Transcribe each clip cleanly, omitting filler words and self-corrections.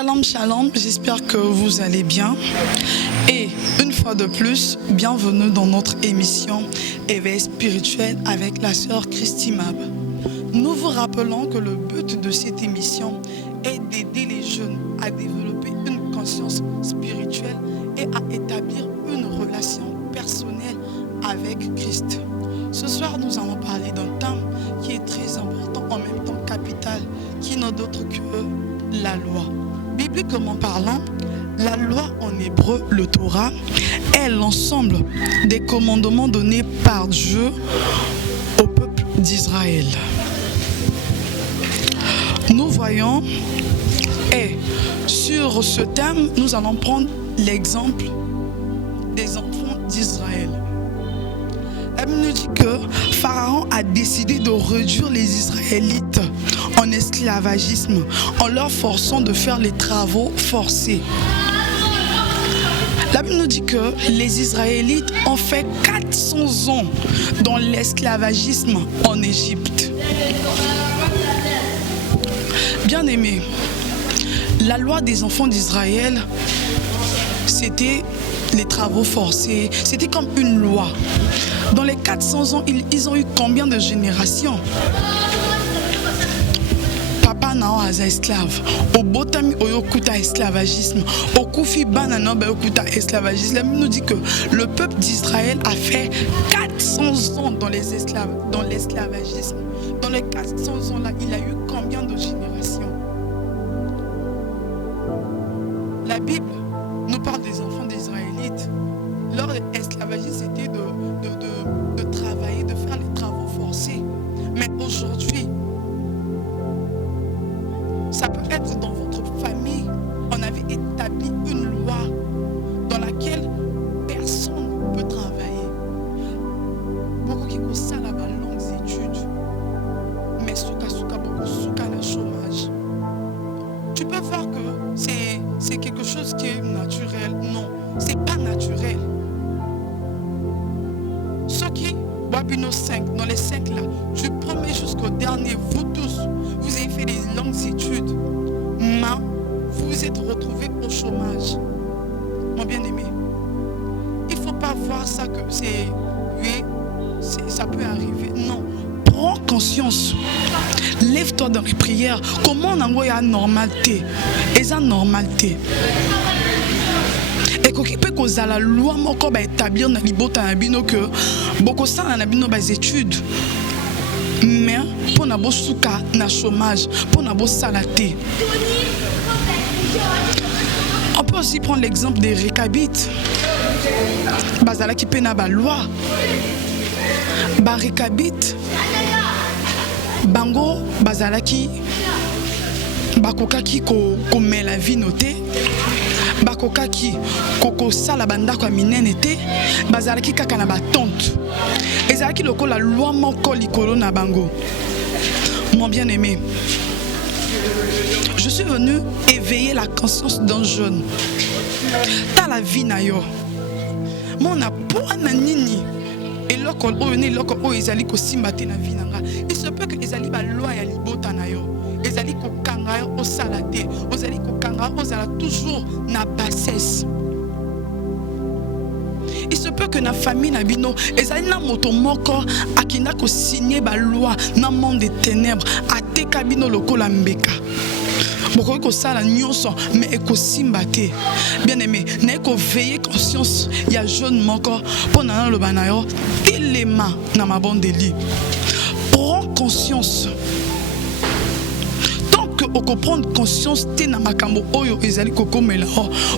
Shalom, shalom, j'espère que vous allez bien. Et une fois de plus, bienvenue dans notre émission Éveil spirituel avec la sœur Christy Mab. Nous vous rappelons que le but de cette émission est d'aider les jeunes à développer une conscience spirituelle et à établir une relation personnelle avec Christ. Ce soir, nous allons parler d'un thème qui est très important, en même temps capital, qui n'est d'autre que la loi. Bibliquement parlant, la loi en hébreu, le Torah, est l'ensemble des commandements donnés par Dieu au peuple d'Israël. Nous voyons, et sur ce thème, nous allons prendre l'exemple des enfants d'Israël. La Bible nous dit que Pharaon a décidé de réduire les Israélites en esclavagisme en leur forçant de faire les travaux forcés. La Bible nous dit que les Israélites ont fait 400 ans dans l'esclavagisme en Égypte. Bien aimé, la loi des enfants d'Israël, c'était les travaux forcés, c'était comme une loi. Dans les 400 ans, ils ont eu combien de générations? Papa n'a pas esclave. Au botami oyokuta esclavagisme. Au koufi banana oyokuta esclavagisme. La Bible nous dit que le peuple d'Israël a fait 400 ans dans l'esclavagisme. Dans les 400 ans là, il a eu combien de générations? La Bible nous parle des enfants d'Israélites. Leur esclavagisme, c'était de travailler, de faire les travaux forcés. Mais aujourd'hui, ça peut être dans votre famille, on avait établi une loi dans laquelle personne ne peut travailler. Beaucoup qui ont ça là-bas, longues études, mais beaucoup souka le chômage. Tu peux voir que c'est quelque chose qui est naturel. Non, c'est pas naturel. Ceux qui, dans les 5 là, du premier jusqu'au dernier, vous tous, vous avez fait des longues études, mais vous vous êtes retrouvés au chômage. Mon bien-aimé, il ne faut pas voir ça que ça peut arriver. Non, prends conscience. Lève-toi dans les prières. Comment on a une normalité? Et ça, normalité. Et qu'on peut causer la loi moko ba établir na libota na bino que beaucoup ça na bino bas études. Mais pour na bo souka na chômage, pour na bo salaté. On peut aussi prendre l'exemple des Récabites. Bazala qui pena ba loi. Ba Récabites. Bango bazala qui bakoka qui ko met la vie notée. Bakoka ki koko sala bandako ya minene te bazalaki kaka na batante ezalaki lokola loi moko likolo na bango. Mon bien-aimé, je suis venu éveiller la conscience d'un jeune. Ta la vie na yo mona poana nini eloko oyo ne eloko oyo ezali kosimba te na vie na nga. Il se peut que ezali ba loi ya libota na yo ezali kokanga yo osala te, ozali kokanga ozala toujours na bassesse. Il se peut que na famille na bino ezali na moto moko akinda ko signer ba loi na monde des ténèbres ateka bino lokola mbeka. Beaucoup ko sala nyonso mais ekosimba te. Bien aimé, na ko veiller conscience ya jeune moko pona na loba na yo telema na mabondeli. Prends conscience. Oko prendre conscience te na makambo oyo ezali kokomela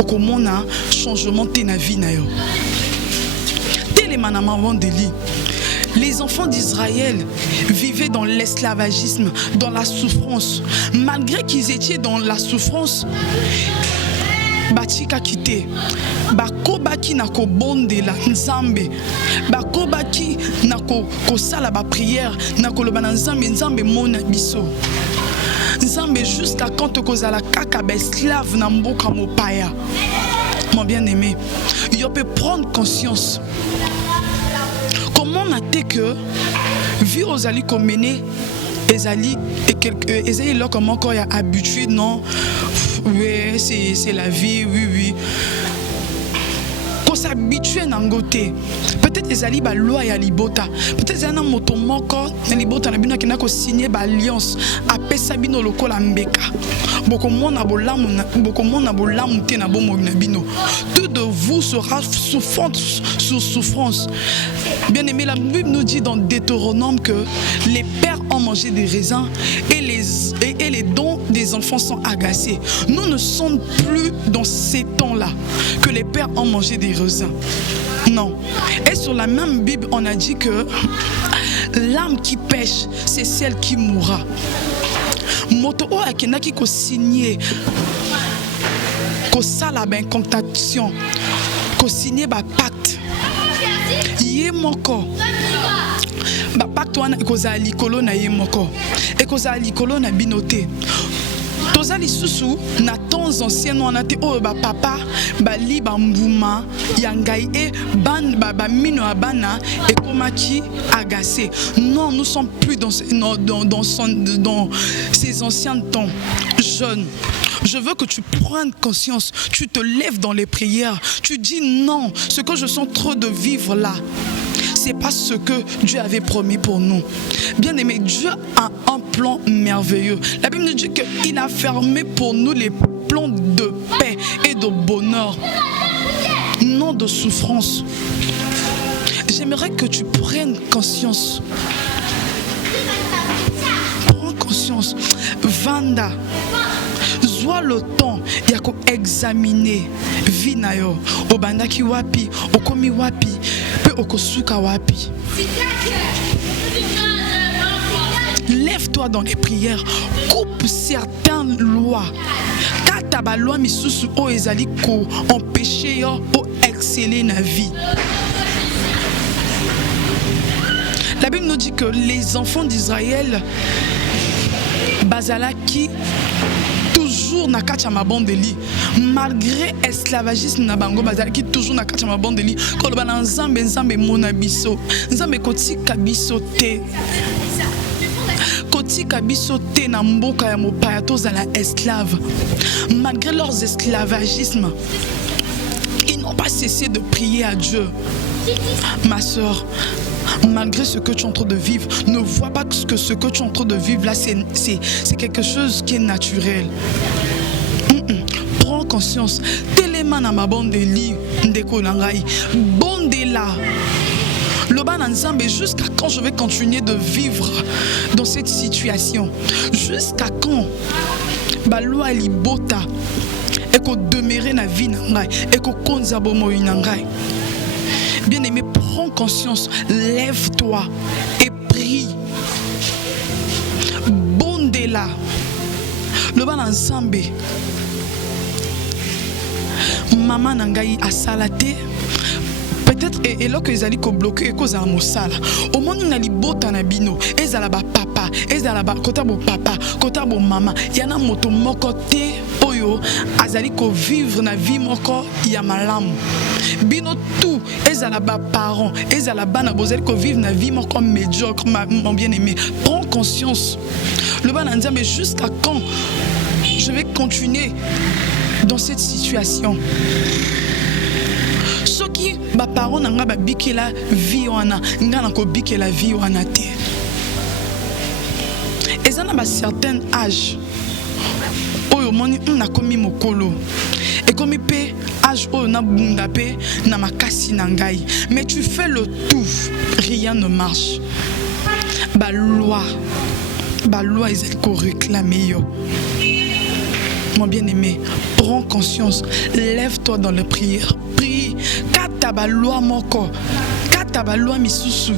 okomona changement te na vie na yo. Telema na mabondeli. Les enfants d'Israël vivaient dans l'esclavagisme, dans la souffrance. Malgré qu'ils étaient dans la souffrance, batika kite bakobaki na kobondela nzambe, bakobaki na kosala ba prière, na koloba na nzambe, nzambe mona biso. Nzambe jusqu'à quand te kozala kaka ba esclave na mboka mopaya. Mon bien-aimé, il peut prendre conscience. Comment on a été que vie aux alliés comme mené ezali et quelques ezali là comme encore y a habitué non oui, c'est la vie, oui, oui. Qu'on s'habitue à n'angoter. Peut-être les alliés, loi et libota. Peut-être qu'il y a un moto moko, libota na bino qui n'a qu'à signer alliance. Après sabino loko la mbeka. Beaucoup de monde a bolam te na bomo na bino. Tout de vous sera souffrance sur souffrance. Bien aimé, la Bible nous dit dans Deutéronome que les pères ont mangé des raisins et les dons des enfants sont agacés. Nous ne sommes plus dans ces temps-là que les pères ont mangé des raisins. Non. Et sur la même Bible, on a dit que l'âme qui pêche, c'est celle qui mourra. Moto o akenaki ko signer ko sala ben contaction ko signer ba pacte ye moko ba pacte wana ko za likolo na ye moko e ko za likolo na binote toza lisusu na temps anciens on a te o ba papa ba li ba mbuma ya ngai e ban ba mino abana e komaki agacé. Non, nous sommes plus dans ces anciens temps. Jeune, je veux que tu prennes conscience, tu te lèves dans les prières, tu dis non, ce que je sens trop de vivre là, c'est pas ce que Dieu avait promis pour nous. Bien aimé, Dieu a un plan merveilleux. La Bible nous dit qu'il a fermé pour nous les plans de paix et de bonheur, non de souffrance. J'aimerais que tu prennes conscience. Prends conscience. Vanda, zoa le temps, il y a qu'à examiner. Vinayo, obandaki wapi, okomi wapi, pe okosuka wapi. Lève-toi dans les prières, coupe certaines lois. Kata ba loi misusu o ezali ko empêcher yo pour exceller na vie. La Bible nous dit que les enfants d'Israël, bazalaki toujours na kacha mabondeli, malgré esclavagisme na bango bazalaki toujours na kacha mabondeli. Quand le bana nzambe monabiso, nzambe kotika biso te. Kotika biso te na mboka ya mopaya tozala esclave. Malgré leurs esclavagismes, ils n'ont pas cessé de prier à Dieu. Ma soeur, malgré ce que tu es en train de vivre, ne vois pas que ce que tu es en train de vivre là, c'est quelque chose qui est naturel. Prends conscience. Téléman à ma bande de lit, ndeko nangai, bande là. Le ban ensemble, jusqu'à quand je vais continuer de vivre dans cette situation? Jusqu'à quand? Balua libota, et qu'on demeurer na vie nangai, et qu'on konzabo mo nangai. Bien-aimé, prends conscience, lève-toi et prie. Bondela. Le ban ensemble. Maman nangai a salaté. Peut-être et là que ils allaient bloquer cause à mosala. Au moment où nali bota na bino, ezala ba papa, ezala ba kota bo papa, kota bo mama. Yana moto moko te oyo azali ko vivre na vie moko ya malamu. Bino tout ezala ba parents, ezala bana bozali ko vivre na vie moko médiocre, mon bien-aimé. Prends conscience. Le ban nzambe jusqu'à quand je vais continuer dans cette situation? Ceux qui ba parents nanga ba bikela vie wana ngana ko bikela vie wana te. Ezana ba certain âge oyo moni na komi mokolo et komi pe âge oyo na bunda pe na makasi na ngai, mais tu fais le tout, rien ne marche. Ba loi ils ko réclamer yo. Mon bien-aimé, prends conscience, lève-toi dans la prière, prie. Kata ba loi moko, kata ba loi misusu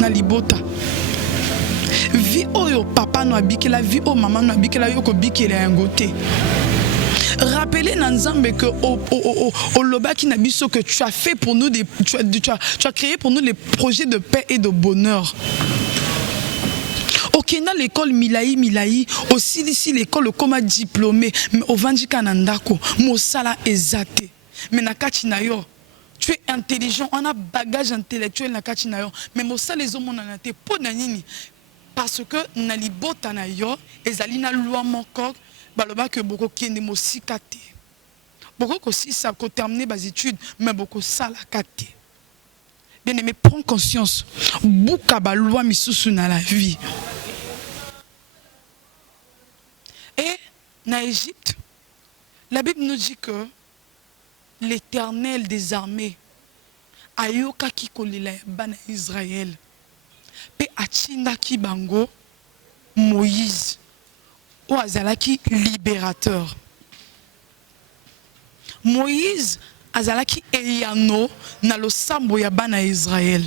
na libota. Vie oyo papa no abikela, vie o maman no abikela yo ko bikela yangote. Rappelez Nanzambe que au lobaki na biso que tu as fait pour nous tu as créé pour nous les projets de paix et de bonheur. Okena l'école Milaï aussi ici l'école comme diplômé mais au Vandika Nandako mosala ezate mais nakati na yo tu es intelligent, on a bagage intellectuel nakati na yo mais mosala ezomona na te po na nini parce que na libota na yo ezali na loi moko baloba que beaucoup kende mosika te. Beaucoup aussi ça ko terminer bas études mais beaucoup ça la kate. Bien aimé, prends conscience. Bouka ba loi misusu na la vie. Et na Égypte, la Bible nous dit que l'Éternel des armées ayoka ki kolela bana Israël. Pe achinda ki bango Moïse ou azalaki libérateur. Moïse azalaki eyano na losambo ya bana Israël.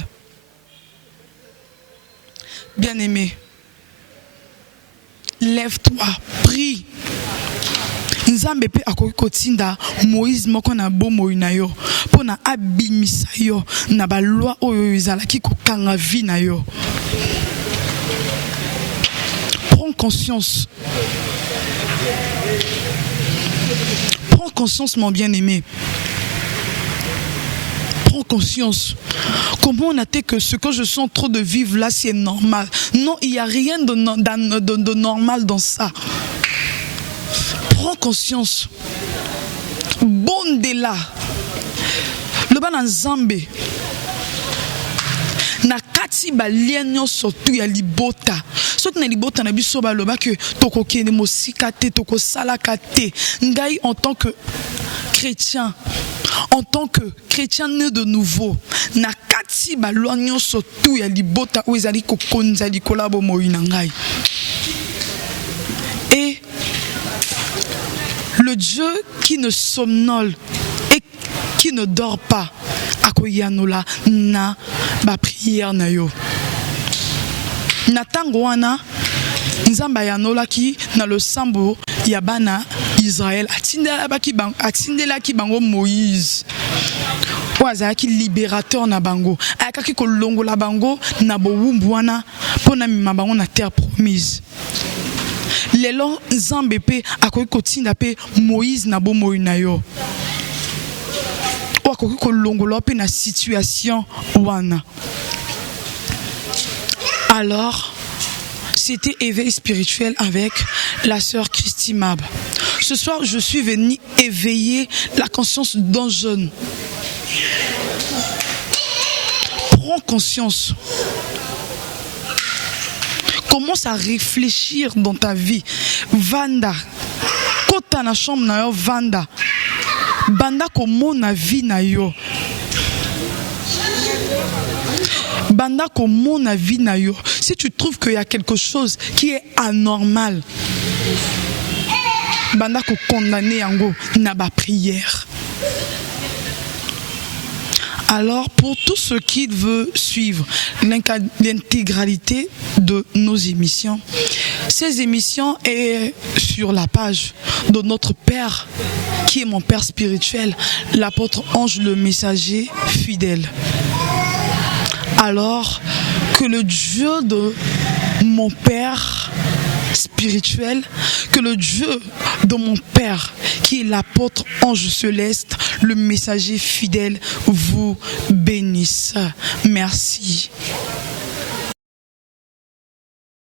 Bien-aimé, lève-toi, prie. Nzambe pe akoki kotinda Moïse moko na bomoi na yo pona abimisa yo na ba loi oyo ezalaki kokanga vi na yo. Prends conscience. Prends conscience, mon bien-aimé. Prends conscience. Comment on a été que ce que je sens trop de vivre là, c'est normal. Non, il n'y a rien de normal dans ça. Prends conscience. Bondela. Le ban Nzambe. Na kati ba lienyo sotu ya libota. Sotu na libota na biso ba loba que toko kende mosika te, toko salaka te. Ngai en tant que chrétien, né de nouveau, na kati ba lienyo sotu ya libota o ezali ko konza likola bo moyi na ngai. Et le Dieu qui ne somnole et qui ne dort pas, akoyanola na ba prière na yo. Na tango wana Nzamba yanola ki na le sambo ya bana Israël atindela ki bango Moïse. Oaza ki libérateur na bango. Ayakaki kolongola bango na bowumbu wana pona mima bango na terre promise. Lelo Nzambe pe akoki kotinda pe Moïse na bomoi na yo. Akoki kolongola pe na situation wana. Alors, c'était éveil spirituel avec la sœur Christy Mab. Ce soir, je suis venue éveiller la conscience d'un jeune. Prends conscience. Commence à réfléchir dans ta vie. Vanda. Quand tu as la chambre na yo, Vanda. Banda comment na vie na yo. Banda comment na vie na yo. Si tu trouves qu'il y a quelque chose qui est anormal, banda ko condamner yango na ba prière. Alors, pour tous ceux qui veulent suivre l'intégralité de nos émissions, ces émissions sont sur la page de notre Père, qui est mon Père spirituel, l'apôtre Ange le Messager fidèle. Alors, que le Dieu de mon Père spirituel, que le Dieu de mon Père, qui est l'apôtre Ange céleste, le Messager fidèle, vous bénisse. Merci.